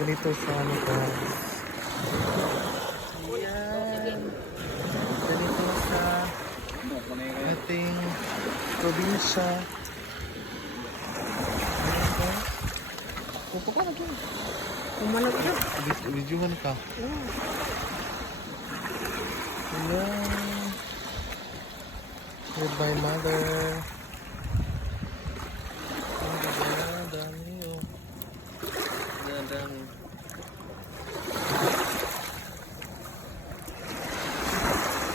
ganito sa ano ko. Ayan. Ganito sa ating probinsya. Pupo ka na dyan. Umanag ka. Videohan ka. Ayan. Goodbye, mother.